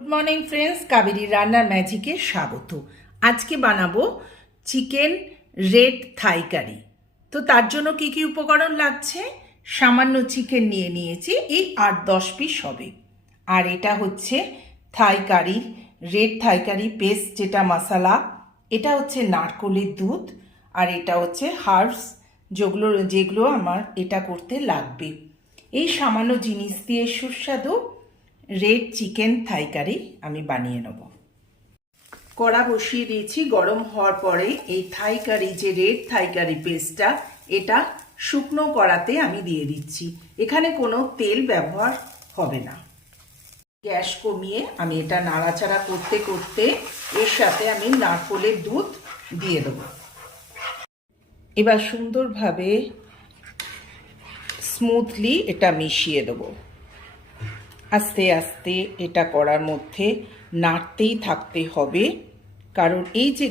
Good morning friends, Kaveri রান্নার ম্যাজিকে স্বাগত। আজকে বানাবো চিকেন রেড থাই কারি। তো তার জন্য কি কি উপকরণ লাগছে? সামান্য চিকেন নিয়ে নিয়েছি, এই 8-10 পিস হবে। আর এটা হচ্ছে থাই কারি, রেড থাই কারি পেস্ট, যেটা মশলা। এটা হচ্ছে নারকোলের দুধ, আর এটা হচ্ছে হার্বস, যেগুলো আমার এটা করতে লাগবে। এই সামান্য জিনিস দিয়ে সুস্বাদু রেড চিকেন থাই কারি আমি বানিয়ে নেব। কড়া বসিয়ে দিয়েছি, গরম হওয়ার পরে এই থাই কারি, যে রেড থাই কারি পেস্টটা, এটা শুকনো কড়াতে আমি দিয়ে দিচ্ছি। এখানে কোনো তেল ব্যবহার হবে না। গ্যাস কমিয়ে আমি এটা নাড়াচাড়া করতে করতে এর সাথে আমি নারকোলের দুধ দিয়ে দেবো। এবার সুন্দরভাবে স্মুথলি এটা মিশিয়ে দেবো। আস্তে আস্তে এটা করার মধ্যে নাড়তেই থাকতে হবে, কারণ এই যে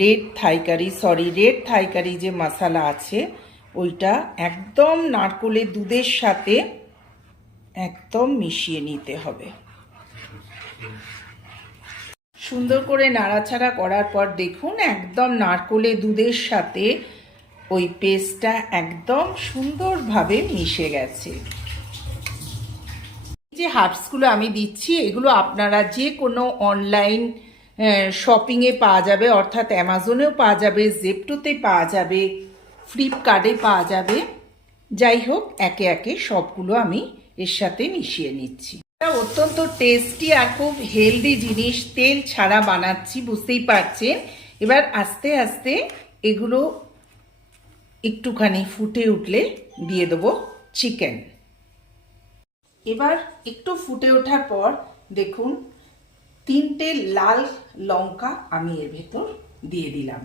রেড থাই কারি যে মশলা আছে, ওইটা একদম নারকোলের দুধের সাথে একদম মিশিয়ে নিতে হবে। সুন্দর করে নাড়াচাড়া করার পর দেখুন, একদম নারকোলের দুধের সাথে ওই পেস্টটা একদম সুন্দরভাবে মিশে গেছে। যে হার্বসগুলো আমি দিচ্ছি, এগুলো আপনারা যে কোনো অনলাইন শপিংয়ে পাওয়া যাবে, অর্থাৎ অ্যামাজনেও পাওয়া যাবে, জেপ্টোতে পাওয়া যাবে, ফ্লিপকার্টে পাওয়া যাবে। যাই হোক, একে একে সবগুলো আমি এর সাথে মিশিয়ে নিচ্ছি। এটা অত্যন্ত টেস্টি আর খুব হেলদি জিনিস, তেল ছাড়া বানাচ্ছি, বুঝতেই পারছেন। এবার আস্তে আস্তে এগুলো একটুখানি ফুটে উঠলে দিয়ে দেবো চিকেন। এবার একটু ফুটে ওঠার পর দেখুন, 3টে লাল লঙ্কা আমি এর ভেতর দিয়ে দিলাম।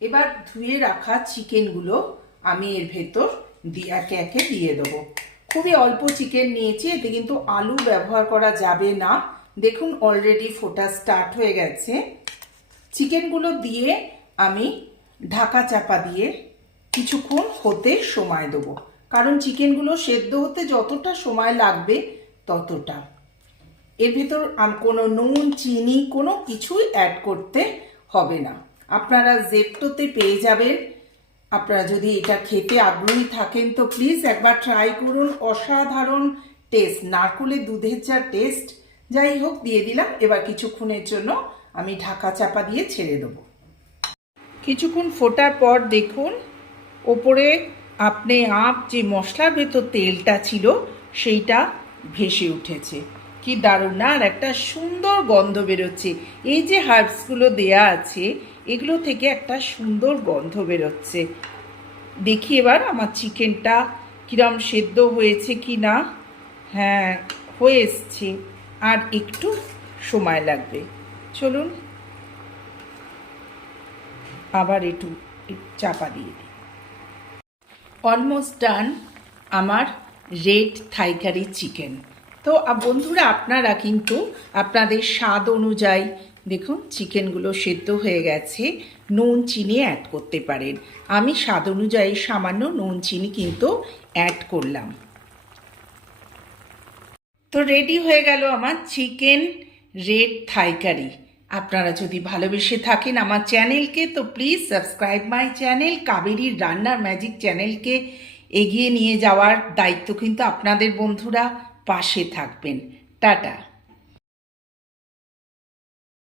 এবার ধুয়ে রাখা চিকেনগুলো আমি এর ভেতর একে একে দিয়ে দেবো। খুবই অল্প চিকেন নিয়েছি, এতে কিন্তু আলু ব্যবহার করা যাবে না। দেখুন অলরেডি ফোটা স্টার্ট হয়ে গেছে। চিকেনগুলো দিয়ে আমি ঢাকা চাপা দিয়ে কিছুক্ষণ হতে সময় দেবো, কারণ চিকেনগুলো সেদ্ধ হতে যতটা সময় লাগবে ততটা। এর ভেতর কোনো নুন, চিনি কোনো কিছুই অ্যাড করতে হবে না। আপনারা জেপ্টোতে পেয়ে যাবেন। আপনারা যদি এটা খেতে আগ্রহী থাকেন তো প্লিজ একবার ট্রাই করুন। অসাধারণ টেস্ট, নারকোলের দুধের যা টেস্ট। যাই হোক, দিয়ে দিলাম। এবার কিছুক্ষণের জন্য আমি ঢাকা চাপা দিয়ে ছেড়ে দেবো। কিছুক্ষণ ফোটার পর দেখুন, ওপরে আপনি যে মশলার ভেতর তেলটা ছিল সেইটা ভেসে উঠেছে। কি দারুণ না! আর একটা সুন্দর গন্ধ বেরোচ্ছে। এই যে হার্বসগুলো দেয়া আছে, এগুলো থেকে একটা সুন্দর গন্ধ বেরোচ্ছে। দেখি এবার আমার চিকেনটা কিরম সেদ্ধ হয়েছে কি না। হ্যাঁ, হয়ে এসছে, আর একটু সময় লাগবে। চলুন আবার একটু চাপা দিয়ে দিই। অলমোস্ট ডান আমার রেড থাই কারি চিকেন। তো বন্ধুরা, আপনারা কিন্তু আপনাদের স্বাদ অনুযায়ী দেখুন চিকেনগুলো সেদ্ধ হয়ে গেছে, নুন চিনি অ্যাড করতে পারেন। আমি স্বাদ অনুযায়ী সামান্য নুন চিনি কিন্তু অ্যাড করলাম। তো রেডি হয়ে গেল আমার চিকেন রেড থাই কারি। আপনারা যদি ভালোবেসে থাকেন আমার চ্যানেলকে, তো প্লিজ সাবস্ক্রাইব মাই চ্যানেল। কাবেরীর রান্নার ম্যাজিক চ্যানেলকে এগিয়ে নিয়ে যাওয়ার দায়িত্ব কিন্তু আপনাদের। বন্ধুরা, পাশে থাকবেন। টাটা।